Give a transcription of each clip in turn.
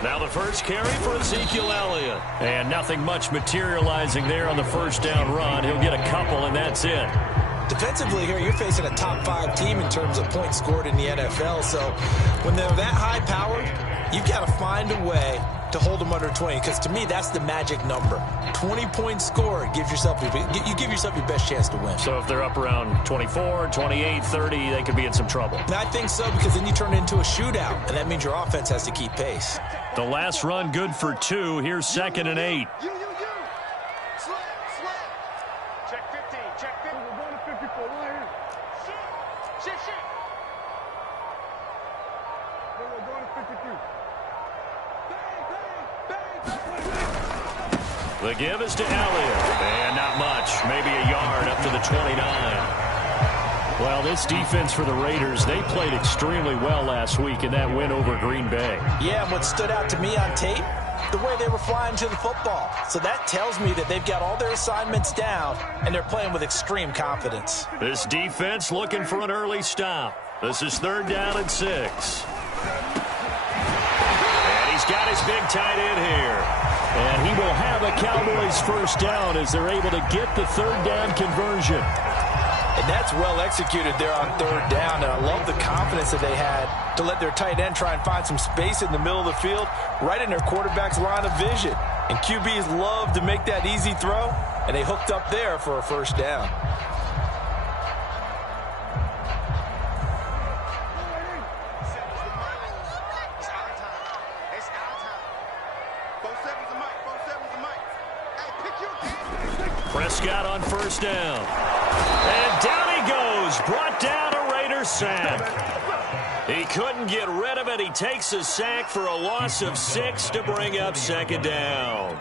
Now the first carry for Ezekiel Elliott. And nothing much materializing there on the first down run. He'll get a couple, and that's it. Defensively here, you're facing a top-5 team in terms of points scored in the NFL. So when they're that high-powered, you've got to find a way to hold them under 20, because to me, that's the magic number. 20 points scored, you give yourself your best chance to win. So if they're up around 24, 28, 30, they could be in some trouble. And I think so, because then you turn it into a shootout, and that means your offense has to keep pace. The last run good for 2. Here's 2nd and 8. Check 15, check 15. We're going to 54 right here. Shit. We're going to 53. The give is to Elliott. And not much. Maybe a yard up to the 29. Well, this defense for the Raiders, they played extremely well last week in that win over Green Bay. Yeah, and what stood out to me on tape, the way they were flying to the football. So that tells me that they've got all their assignments down, and they're playing with extreme confidence. This defense looking for an early stop. This is 3rd down and 6. And he's got his big tight end here. And he will have a Cowboys first down as they're able to get the 3rd down conversion. And that's well executed there on 3rd down. And I love the confidence that they had to let their tight end try and find some space in the middle of the field, right in their quarterback's line of vision. And QBs love to make that easy throw, and they hooked up there for a first down. Prescott on first down. And down he goes. Brought down a Raider sack. He couldn't get rid of it. He takes a sack for a loss of 6 to bring up 2nd down.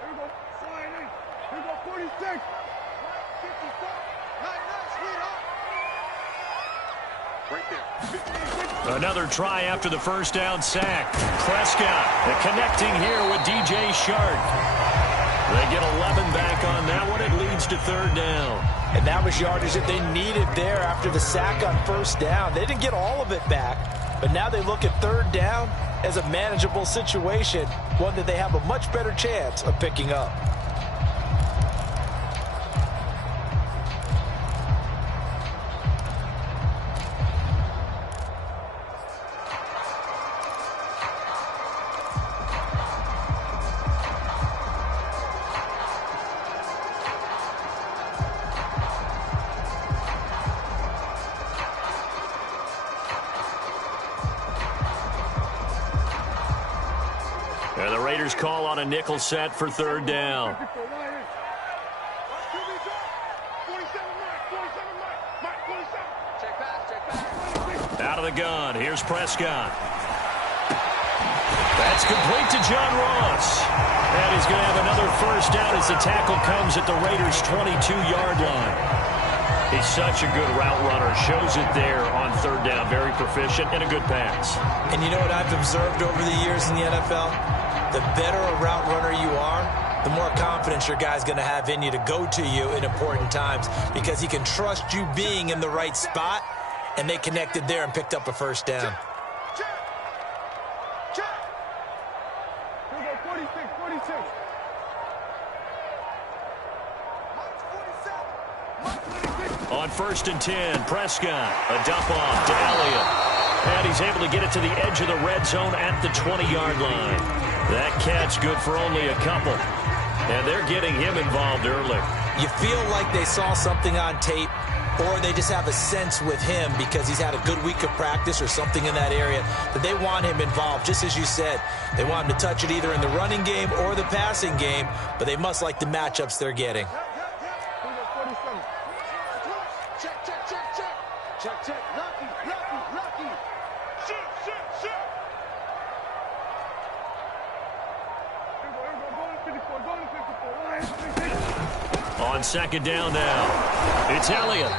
Here we go. Slide in. Here we go. 46. 54. Right there. Another try after the first down sack. Prescott connecting here with DJ Shark. They get 11 back on that one. It leads to 3rd down. And that was yardage that they needed there after the sack on first down. They didn't get all of it back, but now they look at 3rd down as a manageable situation, one that they have a much better chance of picking up. And the Raiders call on a nickel set for 3rd down. Out of the gun. Here's Prescott. That's complete to John Ross. And he's going to have another first down as the tackle comes at the Raiders' 22-yard line. He's such a good route runner. Shows it there on 3rd down. Very proficient and a good pass. And you know what I've observed over the years in the NFL? The better a route runner you are, the more confidence your guy's going to have in you to go to you in important times, because he can trust you being in the right spot, and they connected there and picked up a first down. Check. Here we go. 46, 46. On 1st and 10, Prescott, a dump off to Elliott. And he's able to get it to the edge of the red zone at the 20-yard line. That catch good for only a couple. And they're getting him involved early. You feel like they saw something on tape, or they just have a sense with him because he's had a good week of practice or something in that area that they want him involved. Just as you said, they want him to touch it either in the running game or the passing game, but they must like the matchups they're getting. Check. Lucky. Shoot. Here we go. Going to 54. On 2nd down now, it's Elliott.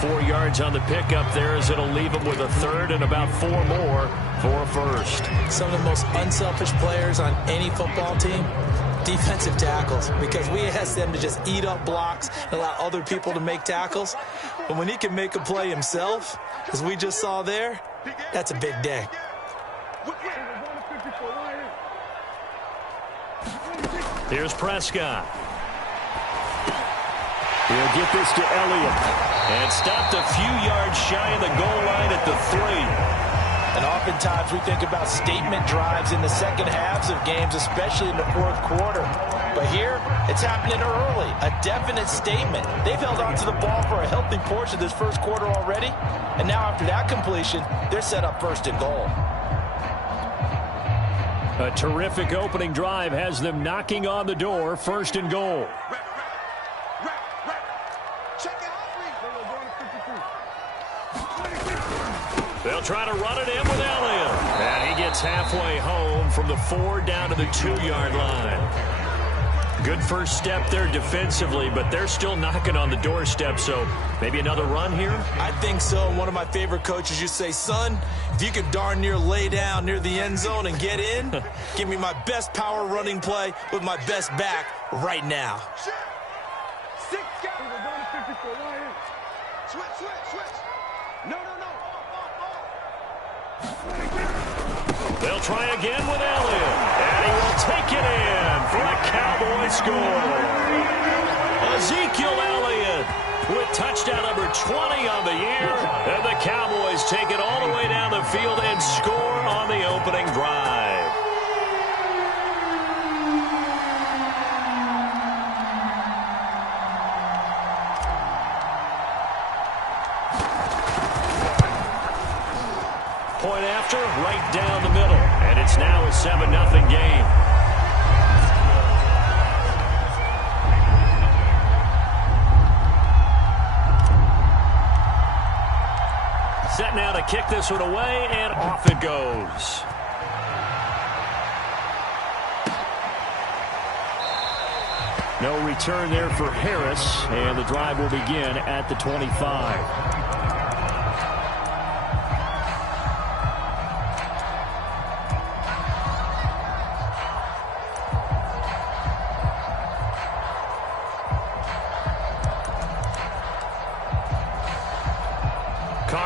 4 yards on the pickup there as it'll leave him with a 3rd and about 4 more for a first. Some of the most unselfish players on any football team Defensive tackles, because we asked them to just eat up blocks and allow other people to make tackles. But when he can make a play himself, as we just saw there, that's a big day. Here's Prescott. He'll get this to Elliott. And stopped a few yards shy of the goal line at the 3. And oftentimes we think about statement drives in the second halves of games, especially in the fourth quarter. But here, it's happening early. A definite statement. They've held on to the ball for a healthy portion of this first quarter already. And now after that completion, they're set up first and goal. A terrific opening drive has them knocking on the door, first and goal. They'll try to run it in with Elliott. And he gets halfway home from the 4 down to the 2-yard line. Good first step there defensively, but they're still knocking on the doorstep, so maybe another run here? I think so. One of my favorite coaches used to say, son, if you could darn near lay down near the end zone and get in, give me my best power running play with my best back right now. They'll try again with Elliott, and he will take it in for a Cowboy score. Ezekiel Elliott with touchdown number 20 on the year, and the Cowboys take it all the way down the field and score on the opening drive. Point after, right down the middle. And it's now a 7-0 game. Set now to kick this one away, and off it goes. No return there for Harris, and the drive will begin at the 25.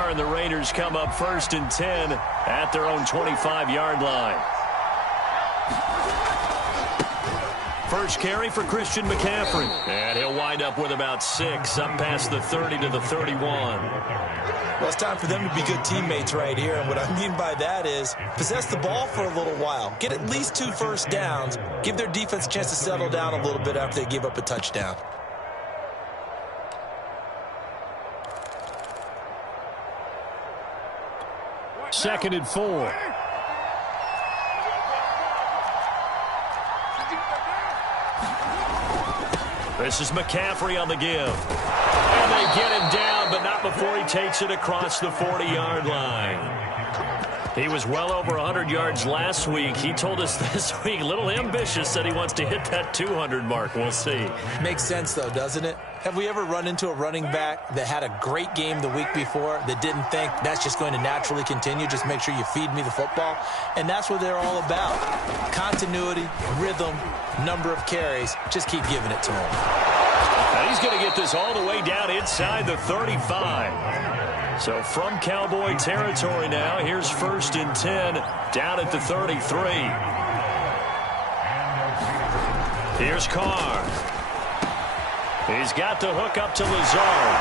And the Raiders come up first and 10 at their own 25-yard line. First carry for Christian McCaffrey. And he'll wind up with about 6 up past the 30 to the 31. Well, it's time for them to be good teammates right here. And what I mean by that is possess the ball for a little while. Get at least 2 first downs. Give their defense a chance to settle down a little bit after they give up a touchdown. Second and 4. This is McCaffrey on the give. And they get him down, but not before he takes it across the 40-yard line. He was well over 100 yards last week. He told us this week, a little ambitious, said he wants to hit that 200 mark. We'll see. Makes sense, though, doesn't it? Have we ever run into a running back that had a great game the week before that didn't think that's just going to naturally continue? Just make sure you feed me the football. And that's what they're all about. Continuity, rhythm, number of carries. Just keep giving it to him. Now he's going to get this all the way down inside the 35. So from Cowboy territory now, here's first and 10 down at the 33. Here's Carr. He's got the hook up to Lazard.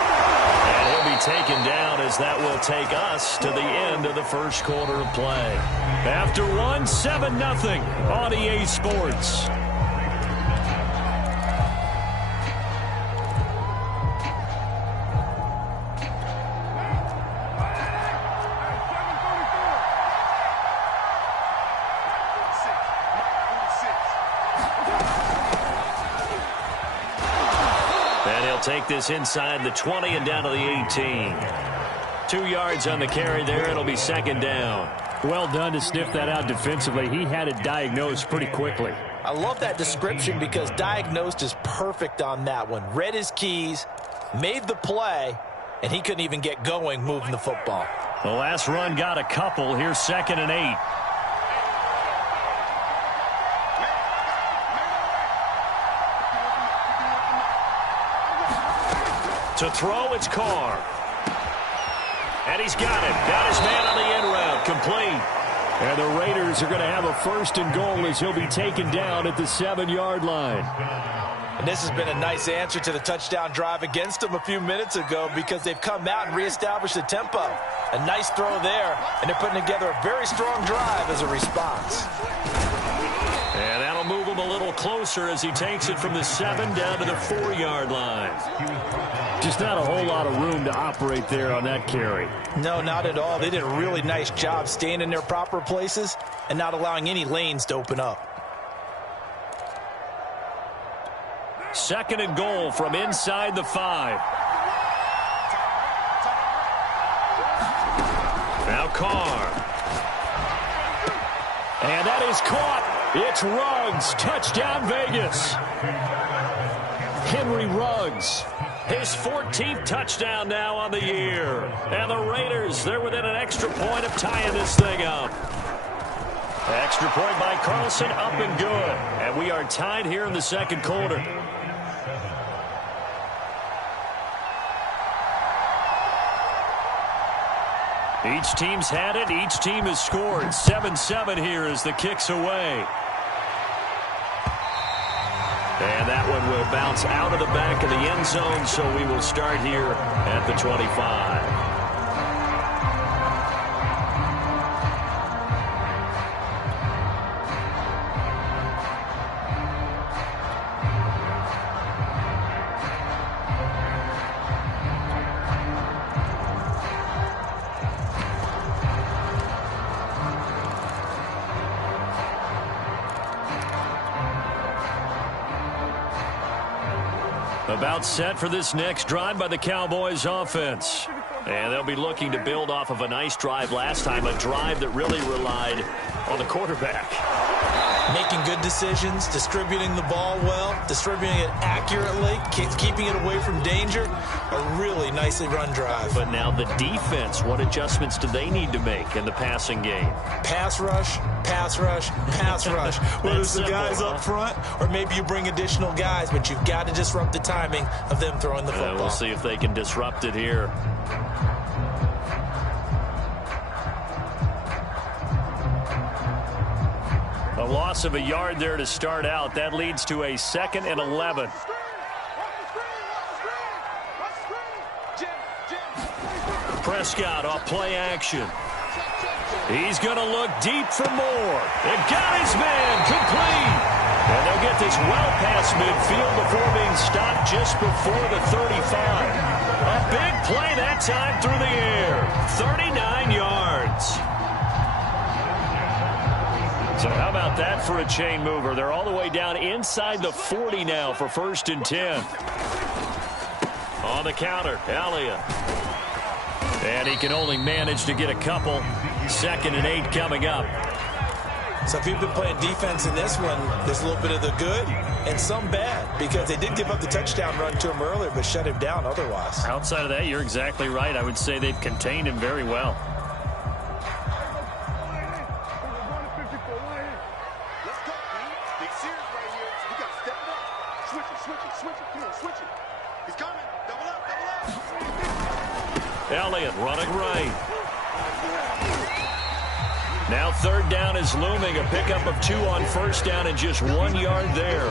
And he'll be taken down as that will take us to the end of the first quarter of play. After one, 7-0 on EA Sports. Take this inside the 20 and down to the 18. 2 yards on the carry there. It'll be second down. Well done to sniff that out defensively. He had it diagnosed pretty quickly. I love that description because diagnosed is perfect on that one. Read his keys, made the play, and he couldn't even get going moving the football. The last run got a couple. Here's second and 8. To throw, it's Carr. And he's got it. Got his man on the end route. Complete. And the Raiders are going to have a 1st and goal as he'll be taken down at the 7-yard line. And this has been a nice answer to the touchdown drive against them a few minutes ago because they've come out and reestablished the tempo. A nice throw there, and they're putting together a very strong drive as a response. And that'll move him a little closer as he takes it from the 7 down to the 4-yard line. Just not a whole lot of room to operate there on that carry. No, not at all. They did a really nice job staying in their proper places and not allowing any lanes to open up. 2nd and goal from inside the 5. Now Carr. And that is caught. It's Ruggs. Touchdown, Vegas. Henry Ruggs. His 14th touchdown now on the year. And the Raiders, they're within an extra point of tying this thing up. Extra point by Carlson, up and good. And we are tied here in the 2nd quarter. Each team's had it. Each team has scored. 7-7 here as the kick's away. And that one will bounce out of the back of the end zone, so we will start here at the 25. About set for this next drive by the Cowboys offense. And they'll be looking to build off of a nice drive last time, a drive that really relied on the quarterback. Making good decisions, distributing the ball well, distributing it accurately, keeping it away from danger. A really nicely run drive. But now the defense, what adjustments do they need to make in the passing game? Pass rush, pass rush, pass rush. Whether it's the guys up front or maybe you bring additional guys, but you've got to disrupt the timing of them throwing the football. We'll see if they can disrupt it here. A loss of a yard there to start out. That leads to a 2nd and 11. Prescott off play action. He's going to look deep for more. And got his man complete. And they'll get this well past midfield before being stopped just before the 35. A big play that time through the air. 39 yards. So how about that for a chain mover? They're all the way down inside the 40 now for 1st and 10. On the counter, Elliott. And he can only manage to get a couple. 2nd and 8 coming up. So if you've been playing defense in this one, there's a little bit of the good and some bad because they did give up the touchdown run to him earlier but shut him down otherwise. Outside of that, you're exactly right. I would say they've contained him very well. Elliott running right. Now 3rd down is looming. A pickup of 2 on 1st down and just 1 yard there.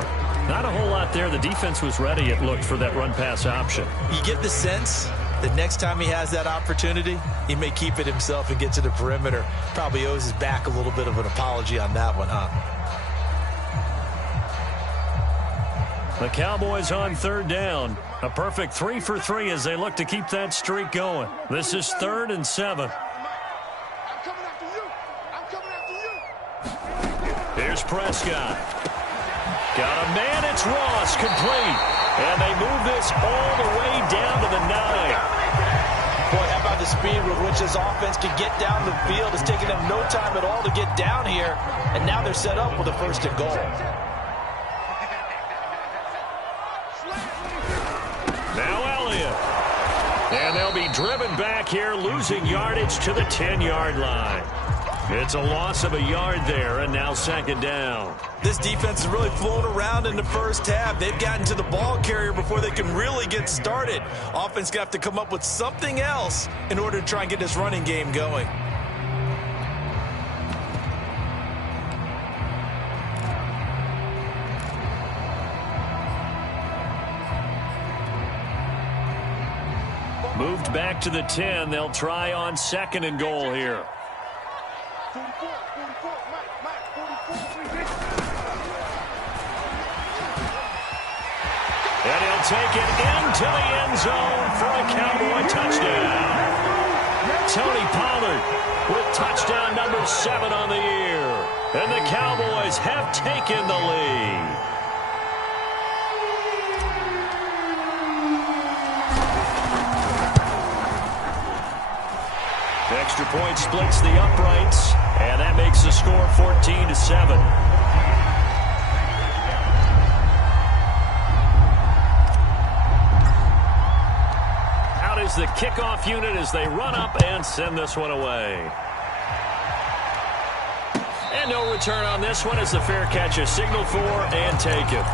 Not a whole lot there. The defense was ready, it looked, for that run-pass option. You get the sense that next time he has that opportunity, he may keep it himself and get to the perimeter. Probably owes his back a little bit of an apology on that one, huh? The Cowboys on 3rd down. A perfect 3 for 3 as they look to keep that streak going. This is 3rd and 7. Here's Prescott. Got a man, it's Ross, complete. And they move this all the way down to the 9. Boy, how about the speed with which this offense can get down the field? It's taking them no time at all to get down here. And now they're set up with a 1st and goal. Now Elliott. And they'll be driven back here, losing yardage to the 10-yard line. It's a loss of a yard there, and now second down. This defense is really flown around in the first half. They've gotten to the ball carrier before they can really get started. Offense got to come up with something else in order to try and get this running game going. Moved back to the 10. They'll try on second and goal here. 44, Mike, 44. And he'll take it into the end zone for a Cowboy touchdown. Tony Pollard with touchdown number 7 on the year. And the Cowboys have taken the lead. Extra point splits the uprights, and that makes the score 14-7. Out is the kickoff unit as they run up and send this one away. And no return on this one as the fair catch is signaled for and taken.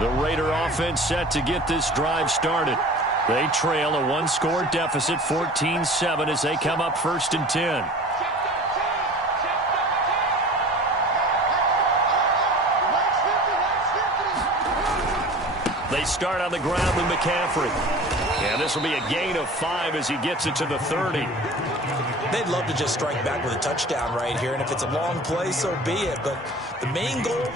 The Raider offense set to get this drive started. They trail a one-score deficit, 14-7, as they come up 1st and 10. They start on the ground with McCaffrey. And this will be a gain of 5 as he gets it to the 30. They'd love to just strike back with a touchdown right here, and if it's a long play, so be it. But the main goal,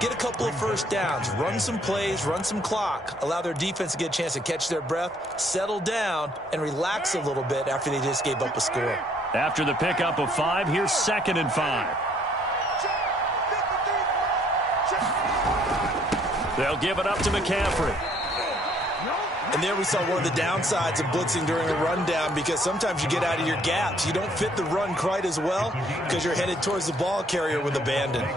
get a couple of first downs, run some plays, run some clock, allow their defense to get a chance to catch their breath, settle down, and relax a little bit after they just gave up a score. After the pickup of 5, here's 2nd and 5. They'll give it up to McCaffrey. And there we saw one of the downsides of blitzing during a rundown, because sometimes you get out of your gaps. You don't fit the run quite as well because you're headed towards the ball carrier with abandon.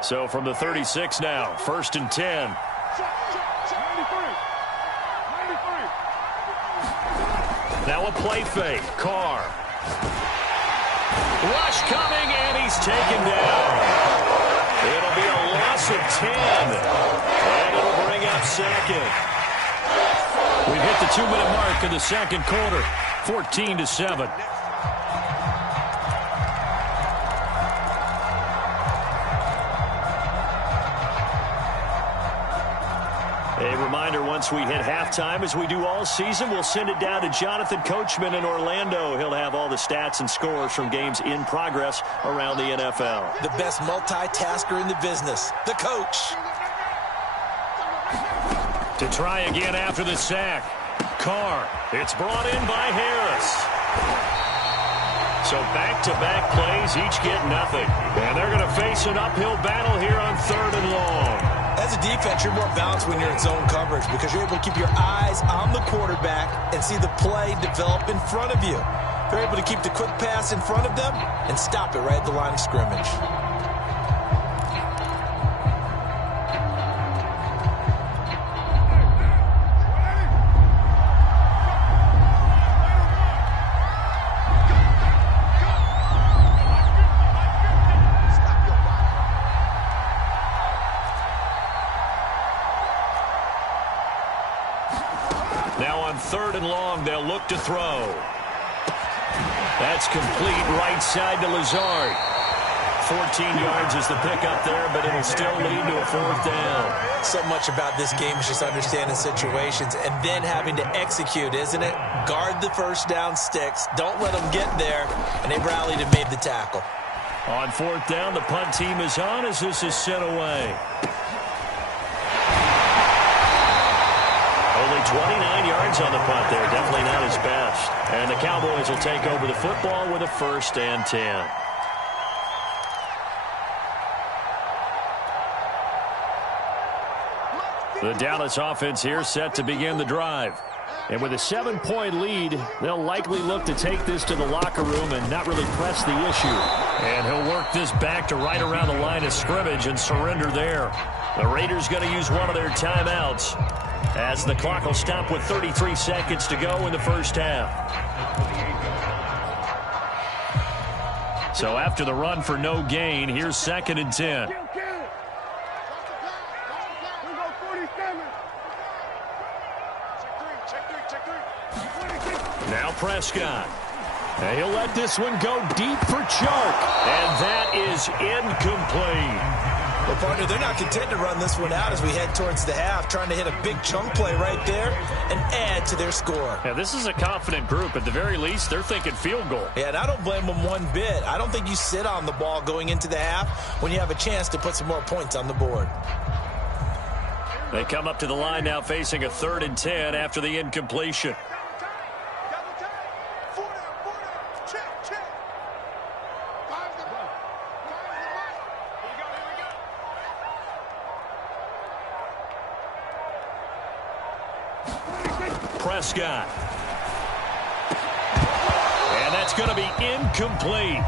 So from the 36 now, 1st and 10. Now a play fake. Carr. Rush coming, and he's taken down. It'll be a loss of 10. And it'll bring up second. We've hit the 2-minute mark in the second quarter. 14-7. A reminder, once we hit halftime, as we do all season, we'll send it down to Jonathan Coachman in Orlando. He'll have all the stats and scores from games in progress around the NFL. The best multitasker in the business, the coach. To try again after the sack. Carr. It's brought in by Harris. So back-to-back plays, each get nothing. And they're going to face an uphill battle here on 3rd and long. As a defense, you're more balanced when you're in zone coverage because you're able to keep your eyes on the quarterback and see the play develop in front of you. They're able to keep the quick pass in front of them and stop it right at the line of scrimmage. Now on 3rd and long, they'll look to throw. That's complete right side to Lazard. 14 yards is the pickup there, but it'll still lead to a 4th down. So much about this game is just understanding situations and then having to execute, isn't it? Guard the first down sticks. Don't let them get there. And they rallied and made the tackle. On 4th down, the punt team is on as this is sent away. Only 29 yards on the punt there. Definitely not his best. And the Cowboys will take over the football with a 1st and 10. The Dallas offense here set to begin the drive. And with a 7-point lead, they'll likely look to take this to the locker room and not really press the issue. And he'll work this back to right around the line of scrimmage and surrender there. The Raiders going to use one of their timeouts as the clock will stop with 33 seconds to go in the first half. So after the run for no gain, here's 2nd and 10. Now Prescott. And he'll let this one go deep for Chark. And that is incomplete. Well, partner, they're not content to run this one out as we head towards the half, trying to hit a big chunk play right there and add to their score. Yeah, this is a confident group. At the very least, they're thinking field goal. Yeah, and I don't blame them one bit. I don't think you sit on the ball going into the half when you have a chance to put some more points on the board. They come up to the line now facing a 3rd and 10 after the incompletion. Prescott. And that's going to be incomplete.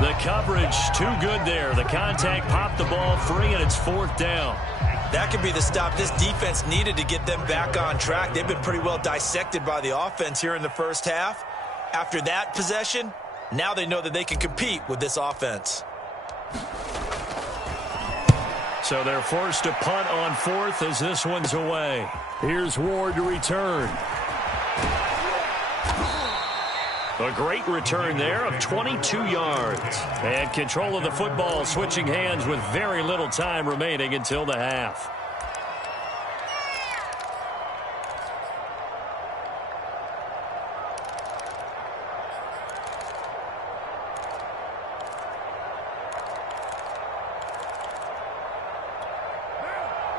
The coverage too good there. The contact popped the ball free, and it's 4th down. That could be the stop this defense needed to get them back on track. They've been pretty well dissected by the offense here in the first half. After that possession, now they know that they can compete with this offense. So they're forced to punt on 4th as this one's away. Here's Ward to return. A great return there of 22 yards. And control of the football switching hands with very little time remaining until the half.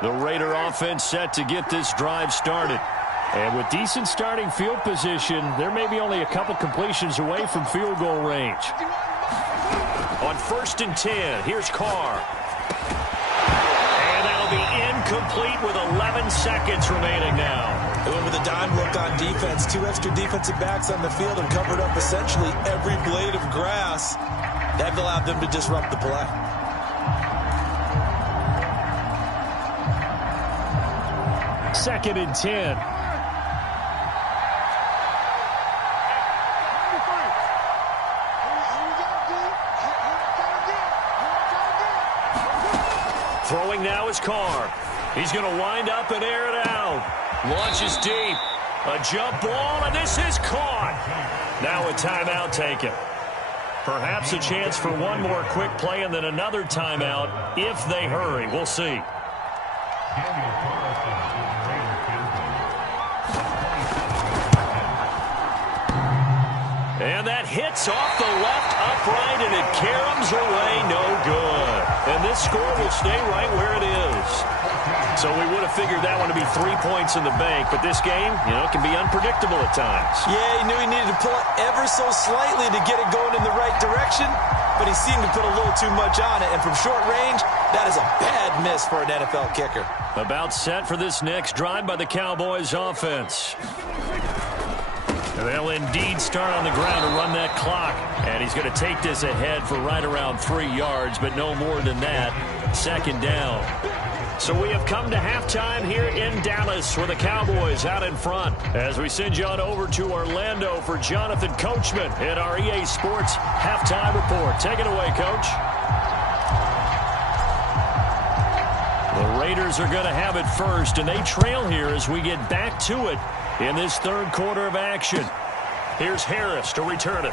The Raider offense set to get this drive started. And with decent starting field position, there may be only a couple completions away from field goal range. On 1st and 10, here's Carr. And that'll be incomplete with 11 seconds remaining now. They went with a dime look on defense. 2 extra defensive backs on the field and covered up essentially every blade of grass. That allowed them to disrupt the play. Second and 10. Throwing now is Carr. He's going to wind up and air it out. Launches deep. A jump ball, and this is caught. Now a timeout taken. Perhaps a chance for one more quick play and then another timeout if they hurry. We'll see. And that hits off the left upright, and it caroms away, no good. And this score will stay right where it is. So we would have figured that one to be 3 points in the bank, but this game, can be unpredictable at times. Yeah, he knew he needed to pull it ever so slightly to get it going in the right direction, but he seemed to put a little too much on it, and from short range, that is a bad miss for an NFL kicker. About set for this next drive by the Cowboys offense. They'll indeed start on the ground to run that clock. And he's going to take this ahead for right around 3 yards, but no more than that. 2nd down. So we have come to halftime here in Dallas with the Cowboys out in front. As we send you on over to Orlando for Jonathan Coachman in our EA Sports Halftime Report. Take it away, Coach. The Raiders are going to have it first, and they trail here as we get back to it in this 3rd quarter of action. Here's Harris to return it.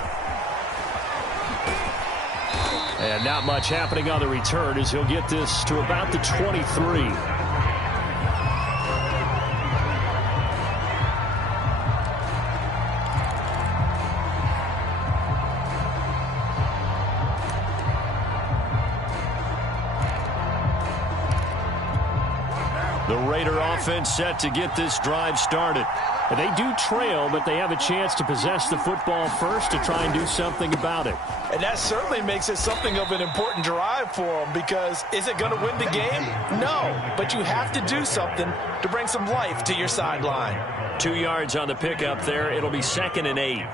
And not much happening on the return as he'll get this to about the 23. The Raider offense set to get this drive started. And they do trail, but they have a chance to possess the football first to try and do something about it. And that certainly makes it something of an important drive for them, because is it going to win the game? No, but you have to do something to bring some life to your sideline. 2 yards on the pickup there. It'll be 2nd and 8.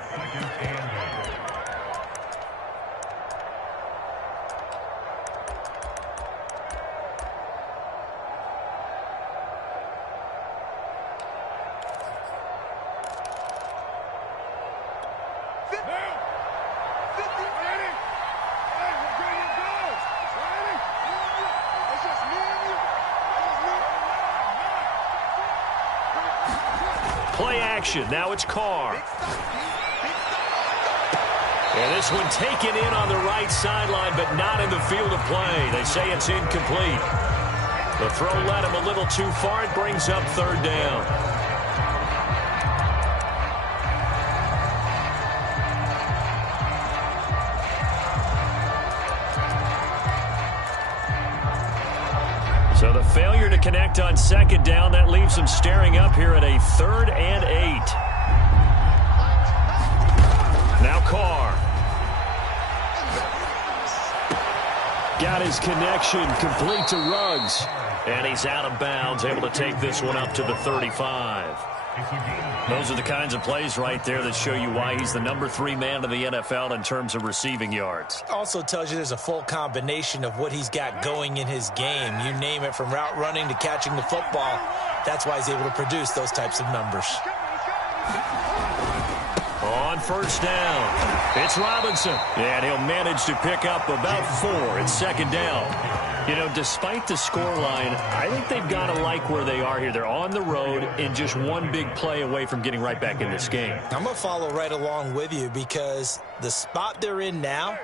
Play action. Now it's Carr. And this one taken in on the right sideline, but not in the field of play. They say it's incomplete. The throw led him a little too far. It brings up 3rd down. So the failure to connect on 2nd down, that leaves them staring up here at a 3rd and 8. Now Carr. Got his connection complete to Ruggs. And he's out of bounds, able to take this one up to the 35. Those are the kinds of plays right there that show you why he's the number 3 man in the NFL in terms of receiving yards. Also tells you there's a full combination of what he's got going in his game. You name it, from route running to catching the football. That's why he's able to produce those types of numbers. On 1st down, it's Robinson. And he'll manage to pick up about 4. It's 2nd down. You know, despite the scoreline, I think they've got to like where they are here. They're on the road and just one big play away from getting right back in this game. I'm going to follow right along with you, because the spot they're in now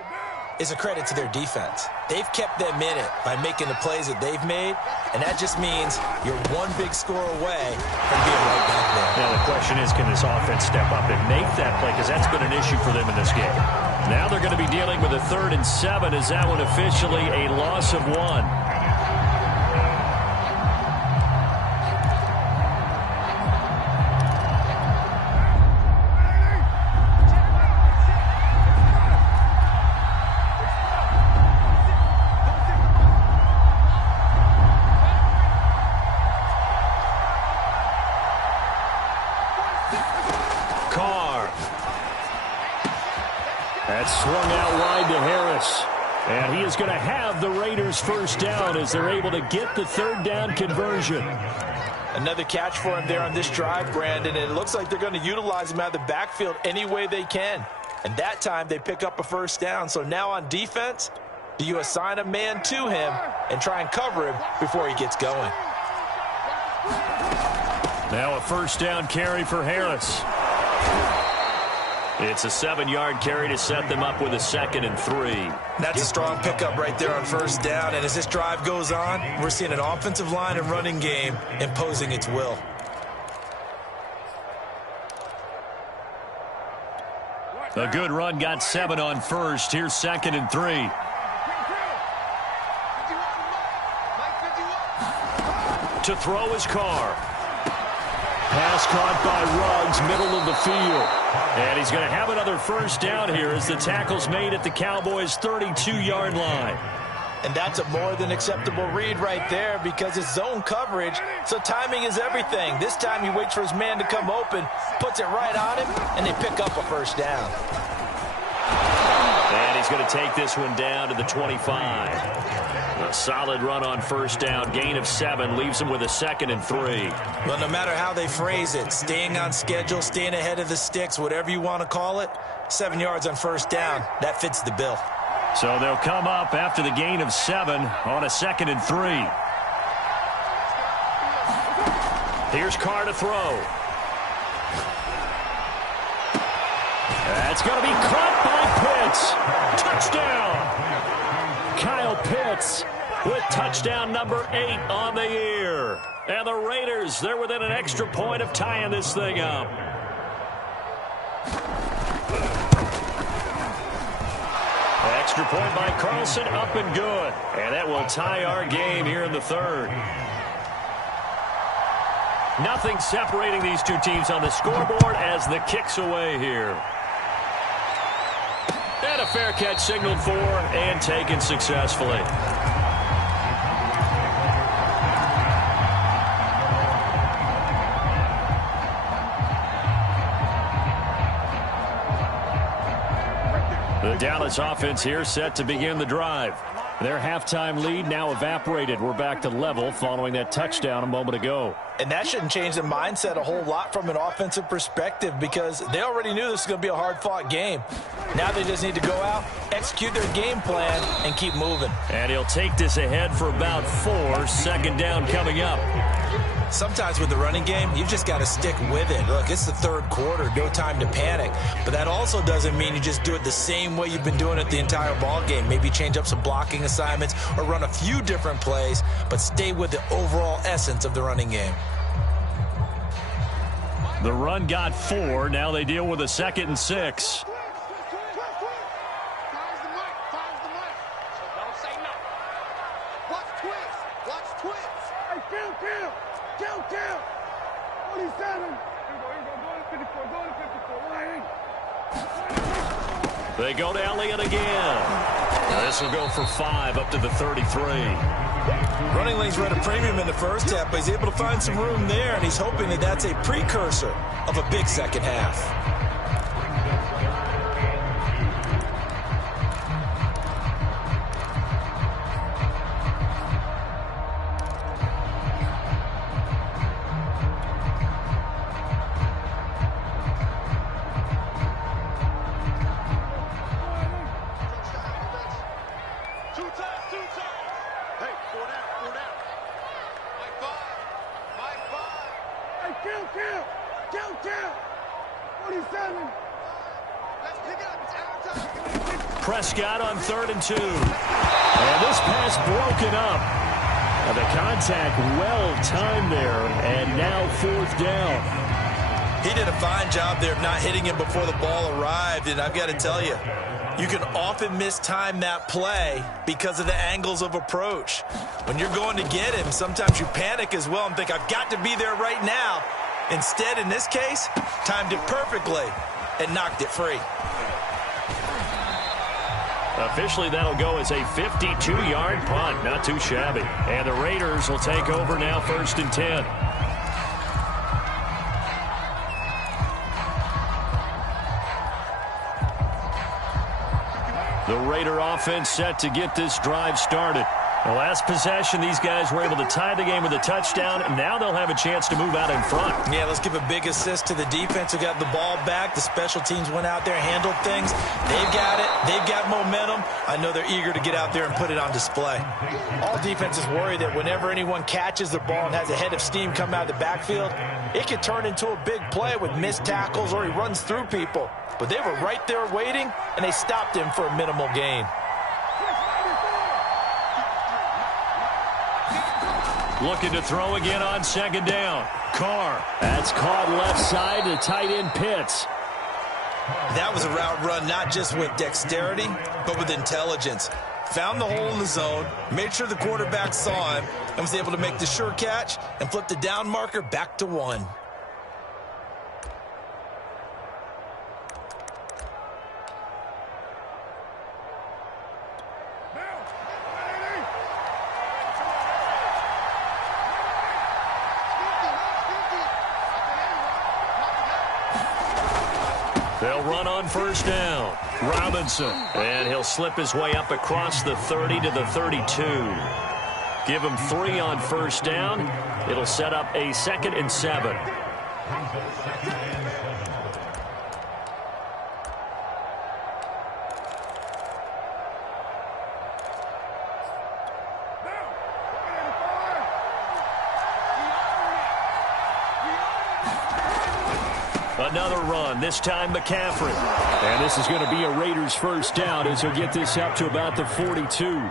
is a credit to their defense. They've kept them in it by making the plays that they've made, and that just means you're one big score away from being right back there. Now the question is, can this offense step up and make that play? Because that's been an issue for them in this game. Now they're going to be dealing with a 3rd and 7. Is that one officially a loss of 1? That's swung out wide to Harris. And he is going to have the Raiders 1st down as they're able to get the 3rd down conversion. Another catch for him there on this drive, Brandon. And it looks like they're going to utilize him out of the backfield any way they can. And that time they pick up a 1st down. So now on defense, do you assign a man to him and try and cover him before he gets going? Now a 1st down carry for Harris. It's a 7-yard carry to set them up with a 2nd and 3. That's a strong pickup right there on 1st down. And as this drive goes on, we're seeing an offensive line and running game imposing its will. A good run, got 7 on 1st. Here's 2nd and 3. To throw his Carr. Pass caught by Ruggs, middle of the field. And he's going to have another 1st down here as the tackle's made at the Cowboys' 32-yard line. And that's a more than acceptable read right there, because it's zone coverage, so timing is everything. This time he waits for his man to come open, puts it right on him, and they pick up a 1st down. And he's going to take this one down to the 25. A solid run on 1st down. Gain of 7 leaves him with a 2nd and 3. Well, no matter how they phrase it, staying on schedule, staying ahead of the sticks, whatever you want to call it, 7 yards on 1st down, that fits the bill. So they'll come up after the gain of 7 on a 2nd and 3. Here's Carr to throw. That's going to be caught by Pitts. Touchdown! Kyle Pitts with touchdown number 8 on the year. And the Raiders, they're within an extra point of tying this thing up. Extra point by Carlson, up and good. And that will tie our game here in the 3rd. Nothing separating these two teams on the scoreboard as the kick's away here. And a fair catch signaled for and taken successfully. The Dallas offense here set to begin the drive. Their halftime lead now evaporated. We're back to level following that touchdown a moment ago. And that shouldn't change the mindset a whole lot from an offensive perspective because they already knew this was going to be a hard-fought game. Now they just need to go out, execute their game plan, and keep moving. And he'll take this ahead for about 4. Second down coming up. Sometimes with the running game, you've just got to stick with it. Look, it's the third quarter, no time to panic. But that also doesn't mean you just do it the same way you've been doing it the entire ball game. Maybe change up some blocking assignments or run a few different plays, but stay with the overall essence of the running game. The run got 4. Now they deal with a 2nd and 6. They go to Elliott again. This will go for 5 up to the 33. Running lanes were at a premium in the first half, but he's able to find some room there, and he's hoping that that's a precursor of a big second half. Prescott on 3rd and 2. And this pass broken up. And the contact well timed there. And now 4th down. He did a fine job there of not hitting him before the ball arrived. And I've got to tell you, you can often mistime that play because of the angles of approach. When you're going to get him, sometimes you panic as well and think, I've got to be there right now. Instead, in this case, timed it perfectly and knocked it free. Officially, that'll go as a 52-yard punt. Not too shabby. And the Raiders will take over now 1st and 10. The Raider offense set to get this drive started. The last possession, these guys were able to tie the game with a touchdown, and now they'll have a chance to move out in front. Yeah, let's give a big assist to the defense who got the ball back. The special teams went out there and handled things. They've got it. They've got momentum. I know they're eager to get out there and put it on display. All defenses worry that whenever anyone catches the ball and has a head of steam come out of the backfield, it can turn into a big play with missed tackles or he runs through people. But they were right there waiting, and they stopped him for a minimal gain. Looking to throw again on 2nd down. Carr. That's caught left side to tight end Pitts. That was a route run not just with dexterity, but with intelligence. Found the hole in the zone, made sure the quarterback saw him, and was able to make the sure catch and flip the down marker back to 1. They'll run on 1st down. Robinson. And he'll slip his way up across the 30 to the 32. Give him 3 on 1st down. It'll set up a 2nd and 7. Another run, this time McCaffrey. And this is going to be a Raiders 1st down as he'll get this up to about the 42.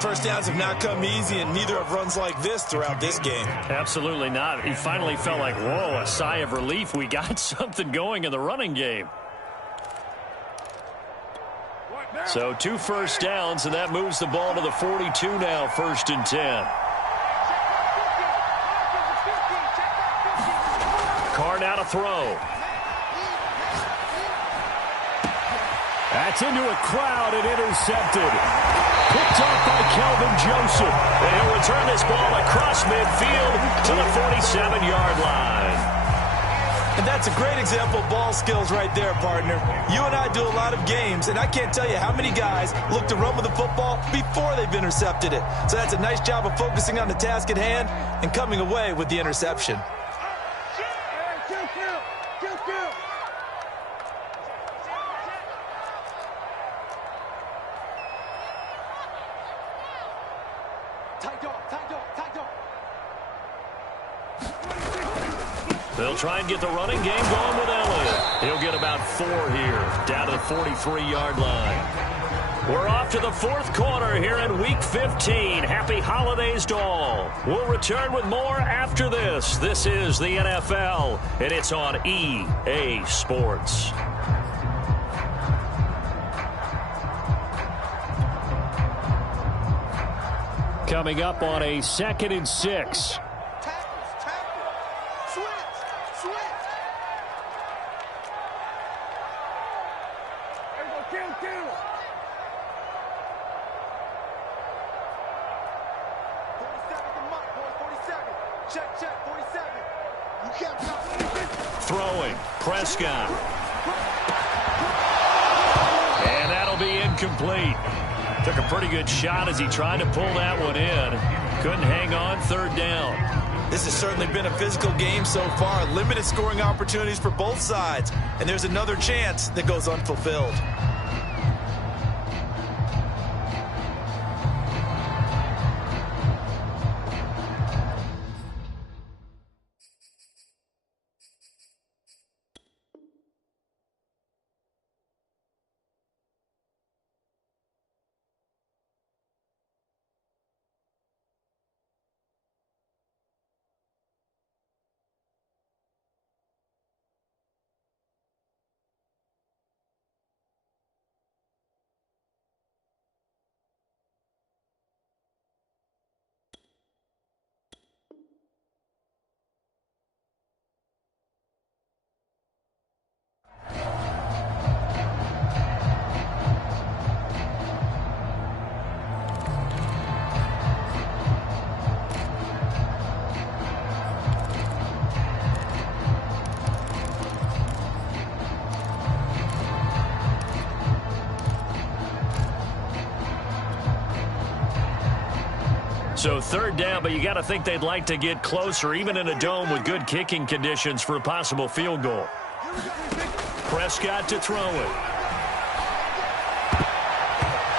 First downs have not come easy, and neither have runs like this throughout this game. Absolutely not. He finally felt like, whoa, a sigh of relief. We got something going in the running game. So 2 first downs, and that moves the ball to the 42 now, 1st and 10. to throw. That's into a crowd and intercepted. Picked off by Kelvin Joseph. And he'll return this ball across midfield to the 47-yard line. And that's a great example of ball skills right there, partner. You and I do a lot of games, and I can't tell you how many guys look to run with the football before they've intercepted it. So that's a nice job of focusing on the task at hand and coming away with the interception. They'll try and get the running game going with Elliott. He'll get about 4 here, down to the 43-yard line. We're off to the fourth quarter here in Week 15. Happy holidays to all. We'll return with more after this. This is the NFL, and it's on EA Sports. Coming up on a 2nd and 6. Throwing, Prescott. And that'll be incomplete. Took a pretty good shot as he tried to pull that one in. Couldn't hang on, 3rd down. This has certainly been a physical game so far. Limited scoring opportunities for both sides. And there's another chance that goes unfulfilled. So 3rd down, but you got to think they'd like to get closer, even in a dome with good kicking conditions for a possible field goal. Prescott to throw it.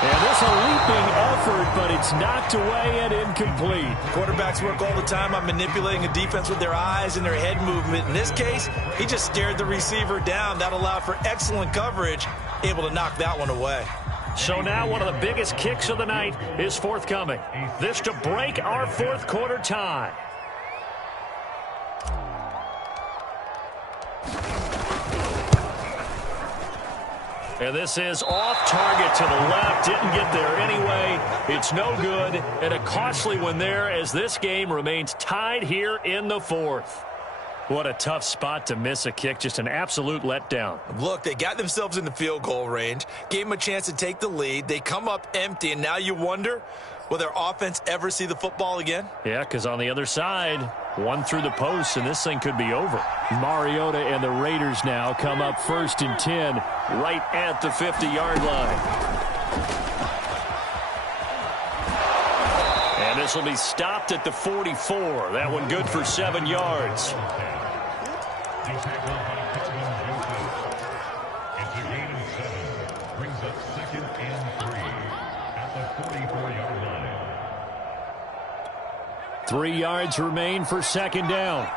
And this a leaping effort, but it's knocked away and incomplete. Quarterbacks work all the time on manipulating a defense with their eyes and their head movement. In this case, he just stared the receiver down. That allowed for excellent coverage, able to knock that one away. So now one of the biggest kicks of the night is forthcoming. This to break our fourth quarter tie. And this is off target to the left. Didn't get there anyway. It's no good. And a costly one there as this game remains tied here in the fourth. What a tough spot to miss a kick. Just an absolute letdown. Look, they got themselves in the field goal range, gave them a chance to take the lead. They come up empty, and now you wonder, will their offense ever see the football again? Yeah, because on the other side, one through the post, and this thing could be over. Mariota and the Raiders now come up 1st and 10. Right at the 50-yard line. And this will be stopped at the 44. That one good for 7 yards. Brings up 2nd and 3 at the 44-yard line. 3 yards remain for 2nd down.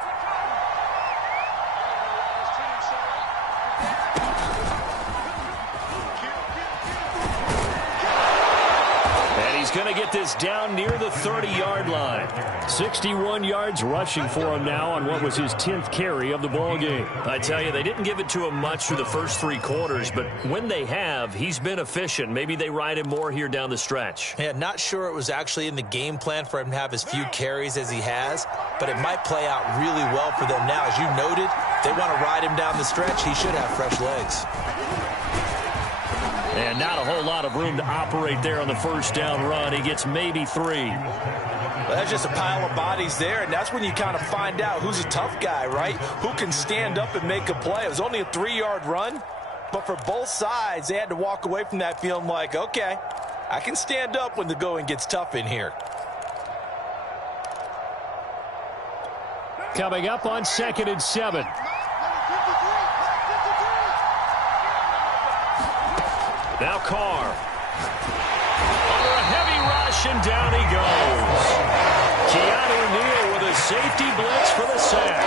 He's going to get this down near the 30-yard line. 61 yards rushing for him now on what was his 10th carry of the ball game. I tell you, they didn't give it to him much through the first 3 quarters, but when they have, he's been efficient. Maybe they ride him more here down the stretch. Yeah, not sure it was actually in the game plan for him to have as few carries as he has, but it might play out really well for them now. As you noted, If they want to ride him down the stretch, he should have fresh legs. And not a whole lot of room to operate there on the first down run. He gets maybe 3. Well, that's just a pile of bodies there, and that's when you kind of find out who's a tough guy, right? Who can stand up and make a play. It was only a 3-yard run, but for both sides, they had to walk away from that feeling like, okay, I can stand up when the going gets tough in here. Coming up on 2nd and 7. Now Carr. Under a heavy rush, and down he goes. Keanu Neal with a safety blitz for the sack.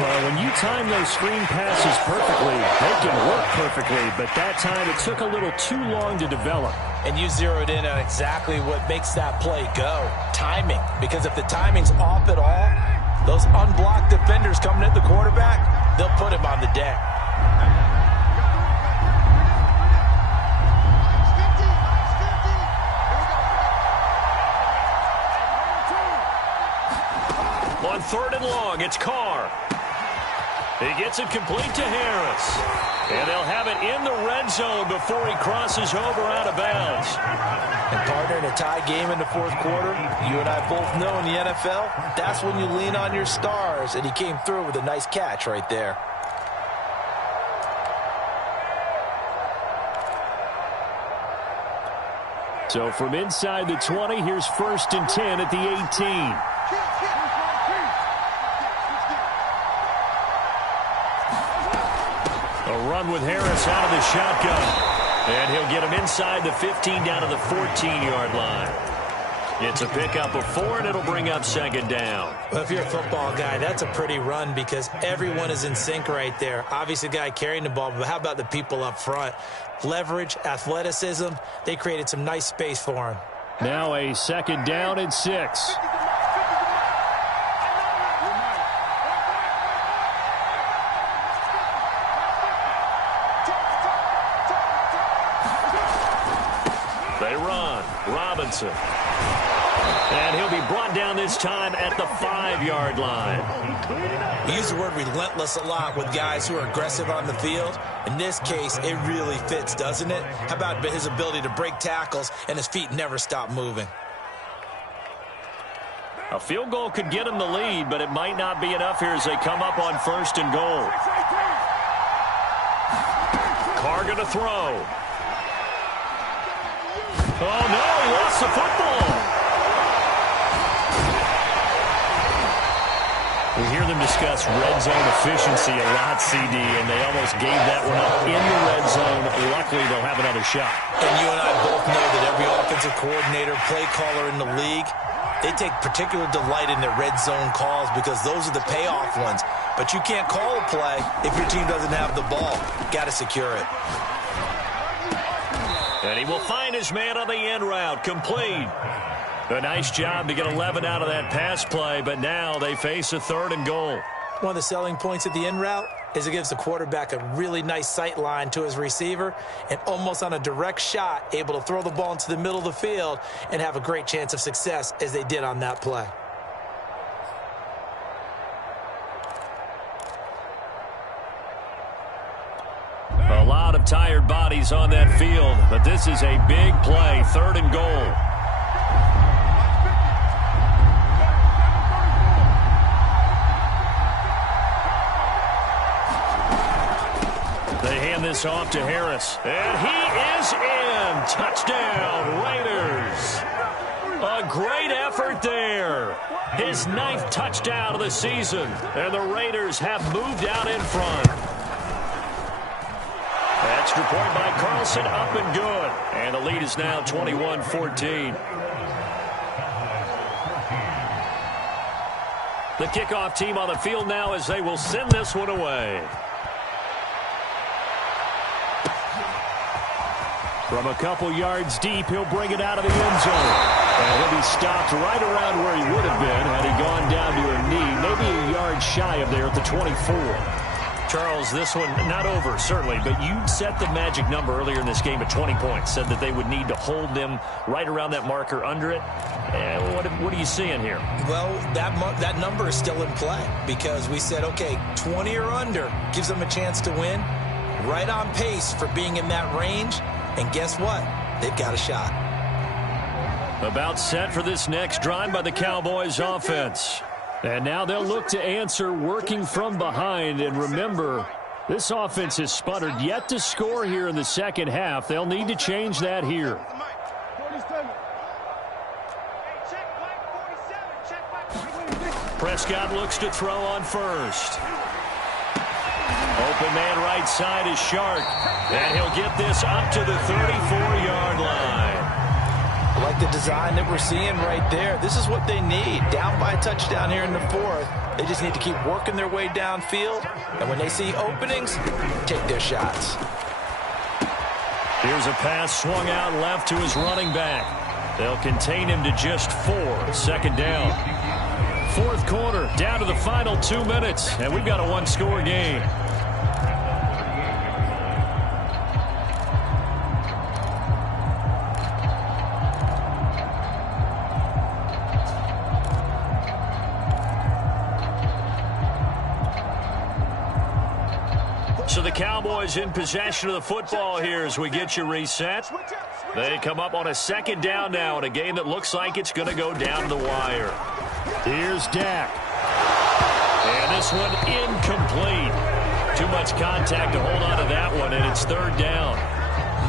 Well, when you time those screen passes perfectly, they can work perfectly, but that time it took a little too long to develop. And you zeroed in on exactly what makes that play go. Timing. Because if the timing's off at all, those unblocked defenders coming at the quarterback, they'll put him on the deck. On 3rd and long, it's Carr. He gets it complete to Harris. And they'll have it in the red zone before he crosses over out of bounds. And partner, in a tie game in the 4th quarter, you and I both know in the NFL, that's when you lean on your stars, and he came through with a nice catch right there. So from inside the 20, here's 1st and 10 at the 18. A run with Harris out of the shotgun. And he'll get him inside the 15 down to the 14-yard line. It's a pickup of 4, and it'll bring up 2nd down. Well, if you're a football guy, that's a pretty run because everyone is in sync right there. Obviously, the guy carrying the ball, but how about the people up front? Leverage, athleticism, they created some nice space for him. Now a 2nd down and 6. They run. Robinson. And he'll be brought down this time at the 5-yard line. We use the word relentless a lot with guys who are aggressive on the field. In this case, it really fits, doesn't it? How about his ability to break tackles and his feet never stop moving? A field goal could get him the lead, but it might not be enough here as they come up on 1st and goal. Carr going to throw. Oh, no, he lost the football. We hear them discuss red zone efficiency a lot, CD, and they almost gave that one up in the red zone. Luckily, they'll have another shot. And you and I both know that every offensive coordinator, play caller in the league, they take particular delight in their red zone calls because those are the payoff ones. But you can't call a play if your team doesn't have the ball. Got to secure it. And he will find his man on the end route, complete. A nice job to get 11 out of that pass play, but now they face a 3rd and goal. One of the selling points of the end route is it gives the quarterback a really nice sight line to his receiver and almost on a direct shot able to throw the ball into the middle of the field and have a great chance of success as they did on that play. A lot of tired bodies on that field, but this is a big play, 3rd and goal. They hand this off to Harris, and he is in. Touchdown, Raiders. A great effort there. His 9th touchdown of the season, and the Raiders have moved out in front. Extra point by Carlson, up and good. And the lead is now 21-14. The kickoff team on the field now as they will send this one away. From a couple yards deep, he'll bring it out of the end zone. And he'll be stopped right around where he would have been had he gone down to a knee, maybe a yard shy of there at the 24. Charles, this one not over, certainly, but you set the magic number earlier in this game at 20 points, said that they would need to hold them right around that marker under it. What are you seeing here? Well, that number is still in play because we said, okay, 20 or under gives them a chance to win. Right on pace for being in that range. And guess what? They've got a shot. About set for this next drive by the Cowboys offense. And now they'll look to answer working from behind. And remember, this offense has sputtered yet to score here in the second half. They'll need to change that here. Prescott looks to throw on first. Open man right side is Shark. And he'll get this up to the 34-yard line. I like the design that we're seeing right there. This is what they need. Down by a touchdown here in the fourth. They just need to keep working their way downfield. And when they see openings, take their shots. Here's a pass swung out left to his running back. They'll contain him to just 4. Second down. Fourth quarter, down to the final 2 minutes. And we've got a one-score game. So the Cowboys in possession of the football here as we get you reset. They come up on a second down now in a game that looks like it's going to go down to the wire. Here's Dak. And this one incomplete. Too much contact to hold on to that one, and it's third down.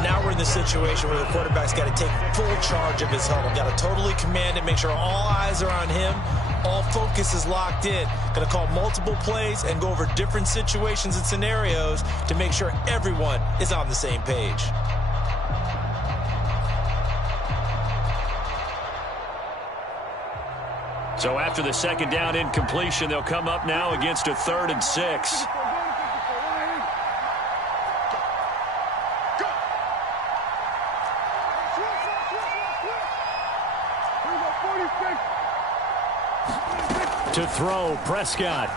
Now we're in the situation where the quarterback's got to take full charge of his huddle. Got to totally command it, make sure all eyes are on him. All focus is locked in. Going to call multiple plays and go over different situations and scenarios to make sure everyone is on the same page. So after the second down incompletion, they'll come up now against a 3rd and 6. To throw, Prescott.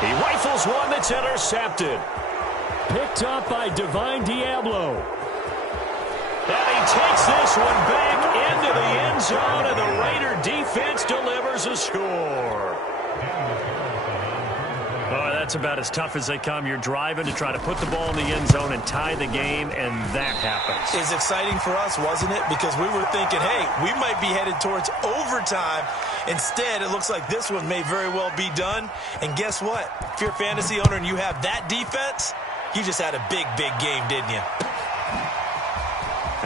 He rifles one that's intercepted. Picked up by Divine Diablo. And he takes this one back into the end zone, and the Raider defense delivers a score. Oh, that's about as tough as they come. You're driving to try to put the ball in the end zone and tie the game, and that happens. It's exciting for us, wasn't it? Because we were thinking, hey, we might be headed towards overtime. Instead, it looks like this one may very well be done. And guess what? If you're a fantasy owner and you have that defense, you just had a big, big game, didn't you?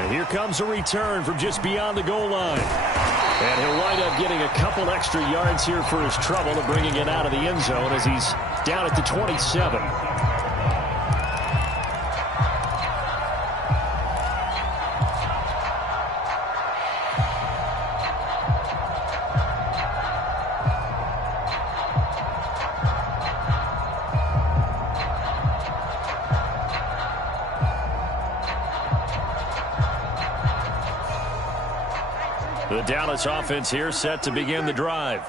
And here comes a return from just beyond the goal line. And he'll wind up getting a couple extra yards here for his trouble of bringing it out of the end zone as he's down at the 27. The Dallas offense here set to begin the drive.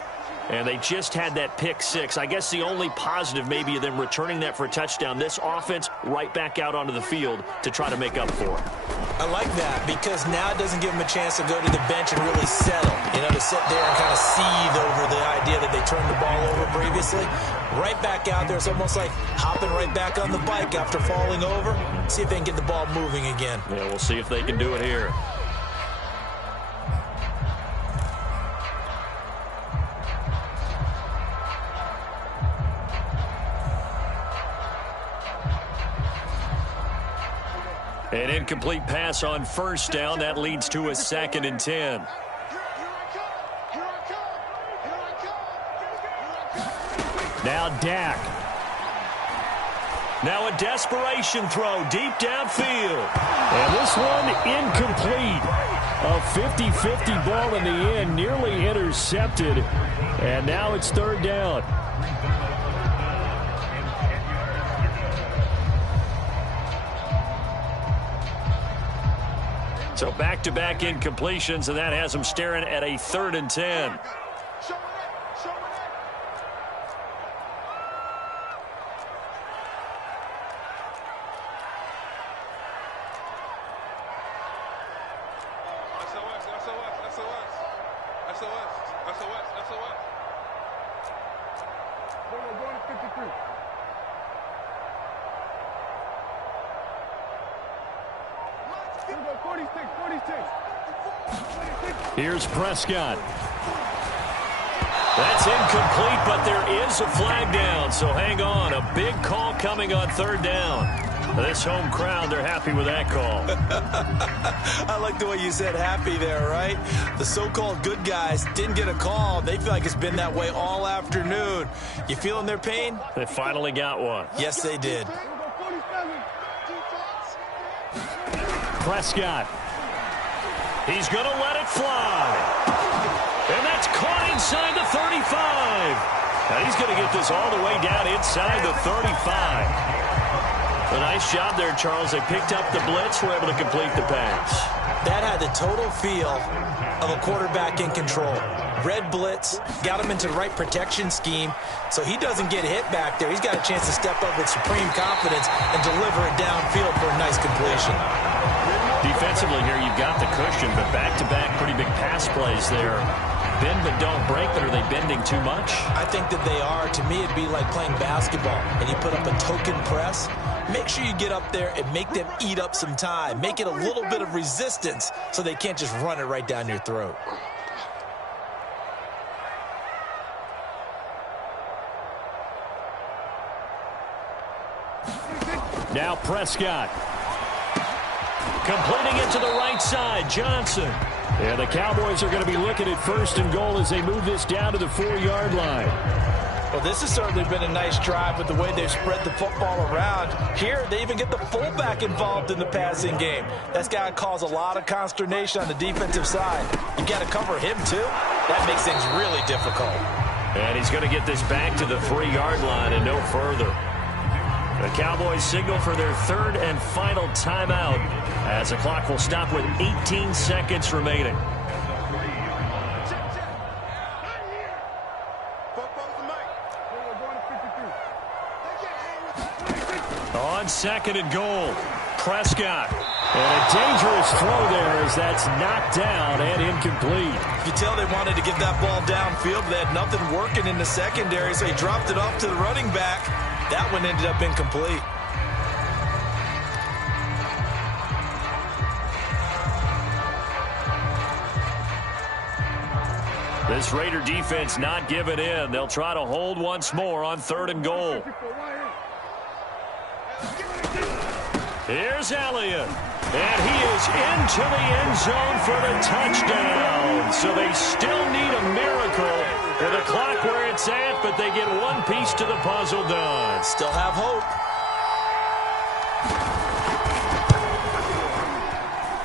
And they just had that pick 6. I guess the only positive maybe of them returning that for a touchdown. This offense right back out onto the field to try to make up for it. I like that because now it doesn't give them a chance to go to the bench and really settle. You know, to sit there and kind of seethe over the idea that they turned the ball over previously. Right back out there. It's almost like hopping right back on the bike after falling over. See if they can get the ball moving again. Yeah, we'll see if they can do it here. An incomplete pass on first down. That leads to a 2nd and 10. Now Dak. Now a desperation throw deep downfield. And this one incomplete. A 50-50 ball in the end, nearly intercepted. And now it's 3rd down. So back-to-back incompletions, and that has them staring at a 3rd and 10. Here's Prescott. That's incomplete, but there is a flag down, so hang on. A big call coming on third down. This home crowd, they're happy with that call. I like the way you said happy there, right? The so-called good guys didn't get a call. They feel like it's been that way all afternoon. You feeling their pain? They finally got one. Yes, they did. Prescott. He's going to let it fly. And that's caught inside the 35. Now he's going to get this all the way down inside the 35. A nice job there, Charles. They picked up the blitz, were able to complete the pass. That had the total feel of a quarterback in control. Red blitz, got him into the right protection scheme, so he doesn't get hit back there. He's got a chance to step up with supreme confidence and deliver it downfield for a nice completion. Defensively here, you've got the cushion, but back-to-back pretty big pass plays there. Bend but don't break, but are they bending too much? I think that they are. To me, it'd be like playing basketball, and you put up a token press. Make sure you get up there and make them eat up some time. Make it a little bit of resistance so they can't just run it right down your throat. Now Prescott. Completing it to the right side, Johnson. And the Cowboys are going to be looking at first and goal as they move this down to the 4-yard line. Well, this has certainly been a nice drive with the way they've spread the football around. Here, they even get the fullback involved in the passing game. That's got to cause a lot of consternation on the defensive side. You got to cover him, too. That makes things really difficult. And he's going to get this back to the 3-yard line and no further. The Cowboys signal for their third and final timeout as the clock will stop with 18 seconds remaining. On second and goal, Prescott. And a dangerous throw there as that's knocked down and incomplete. You tell they wanted to get that ball downfield, but they had nothing working in the secondary, so he dropped it off to the running back. That one ended up incomplete. This Raider defense not giving in. They'll try to hold once more on third and goal. Here's Elliott. And he is into the end zone for the touchdown. So they still need a miracle with the clock where it's at, but they get one piece to the puzzle done. Still have hope.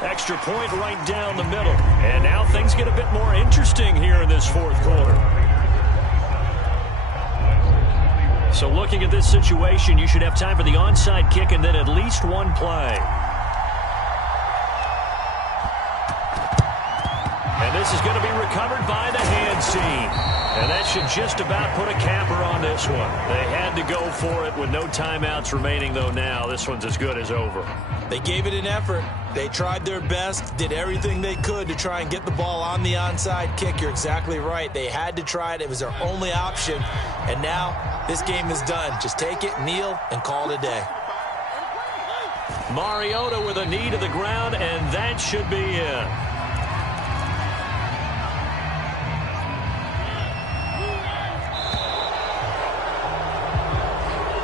Extra point right down the middle. And now things get a bit more interesting here in this fourth quarter. So looking at this situation, you should have time for the onside kick and then at least one play. And this is going to be recovered by the hands team. And that should just about put a capper on this one. They had to go for it with no timeouts remaining, though now this one's as good as over. They gave it an effort. They tried their best, did everything they could to try and get the ball on the onside kick. You're exactly right. They had to try it. It was their only option. And now this game is done. Just take it, kneel, and call it a day. Mariota with a knee to the ground, and that should be it.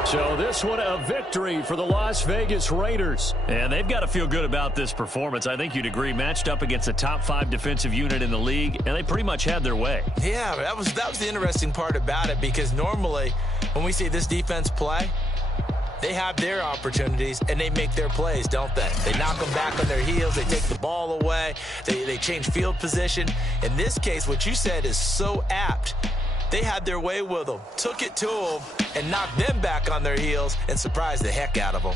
So this one a victory for the Las Vegas Raiders. And they've got to feel good about this performance. I think you'd agree, matched up against a top 5 defensive unit in the league, and they pretty much had their way. Yeah, that was the interesting part about it, because normally when we see this defense play, they have their opportunities and they make their plays, don't they? They knock them back on their heels. They take the ball away. They change field position. In this case, what you said is so apt. They had their way with them, took it to them, and knocked them back on their heels and surprised the heck out of them.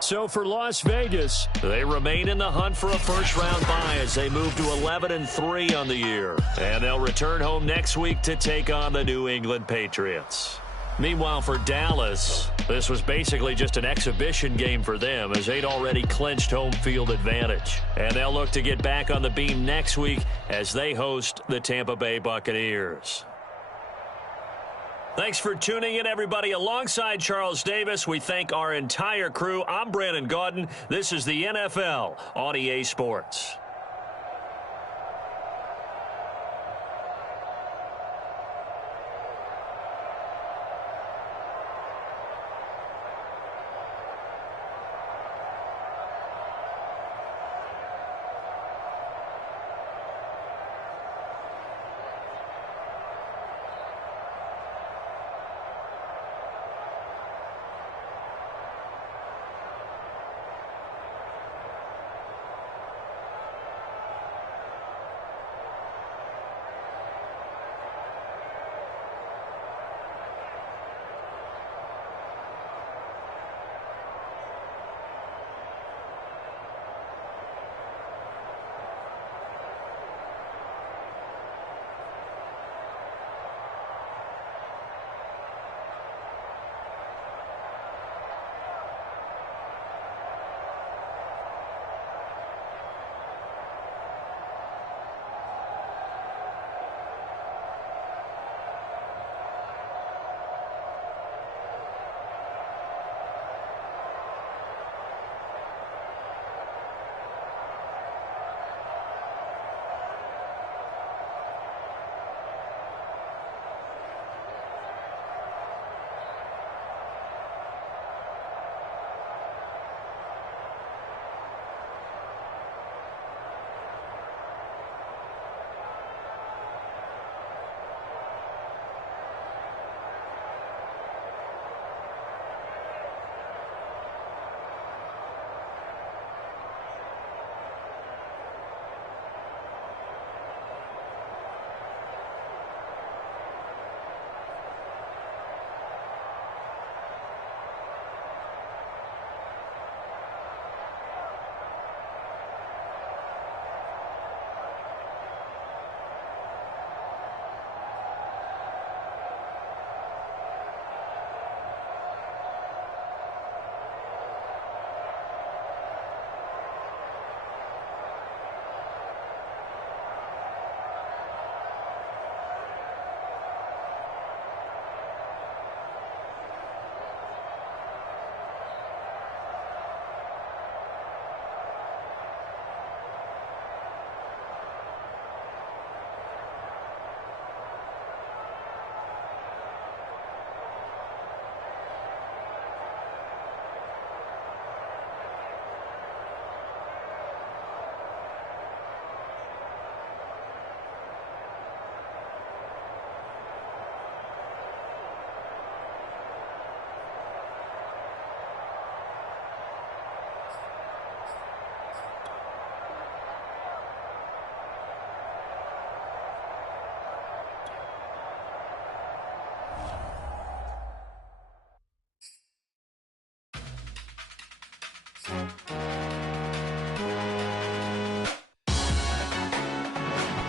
So for Las Vegas, they remain in the hunt for a first-round bye as they move to 11-3 on the year. And they'll return home next week to take on the New England Patriots. Meanwhile, for Dallas, this was basically just an exhibition game for them as they'd already clinched home field advantage. And they'll look to get back on the beam next week as they host the Tampa Bay Buccaneers. Thanks for tuning in, everybody. Alongside Charles Davis, we thank our entire crew. I'm Brandon Gaudin. This is the NFL on EA Sports.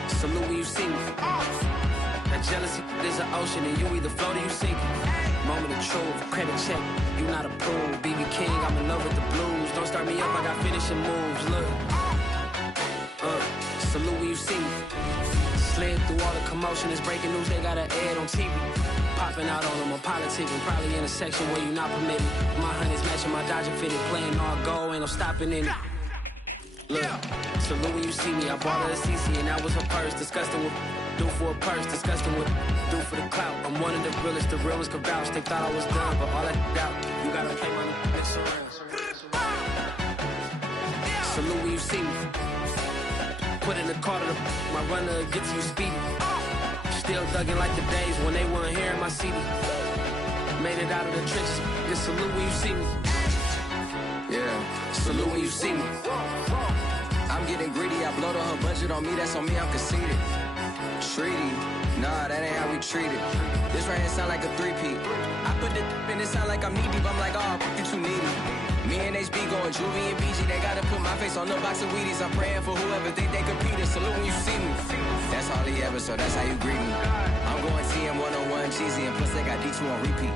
Salute when you see me. That jealousy is an ocean, and you either float or you sink. Moment of truth, credit check, you not approved. BB King, I'm in love with the blues. Don't start me up, I got finishing moves. Look, salute when you see me. Slid through all the commotion, it's breaking news, they got an ad on TV. Popping out on them on politics, and probably in a section where you not permitted. My honey's matching my Dodger fitted, playing all go, ain't no stopping in it. Look, salute when you see me, I bought her a CC, and that was her purse. Disgusting with do for a purse, disgusting with do for the clout. I'm one of the realest could vouch. They thought I was done, but all that out, you gotta play my next around. Salute when you see me. Put in the car to my runner gets you speedy. Still thugging like the days when they weren't here in my CD. Made it out of the trenches. Just salute when you see me. Yeah, salute when you see me. I'm getting greedy, I blowed on her budget on me, that's on me, I'm conceited. Treaty, nah, that ain't how we treat it. This right here sound like a three-peat. I put the in it sound like I'm knee deep, I'm like, oh, you too needy. Me and HB going Juvie and BG, they gotta put my face on the box of Wheaties. I'm praying for whoever think they competing. Salute when you see me. That's all he ever, so that's how you greet me. I'm going TM 101 cheesy, and plus they got D2 on repeat.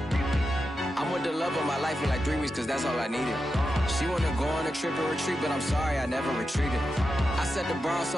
I'm with the love of my life for like 3 weeks, cause that's all I needed. She wanna go on a trip or retreat, but I'm sorry, I never retreated. I set the bar so high.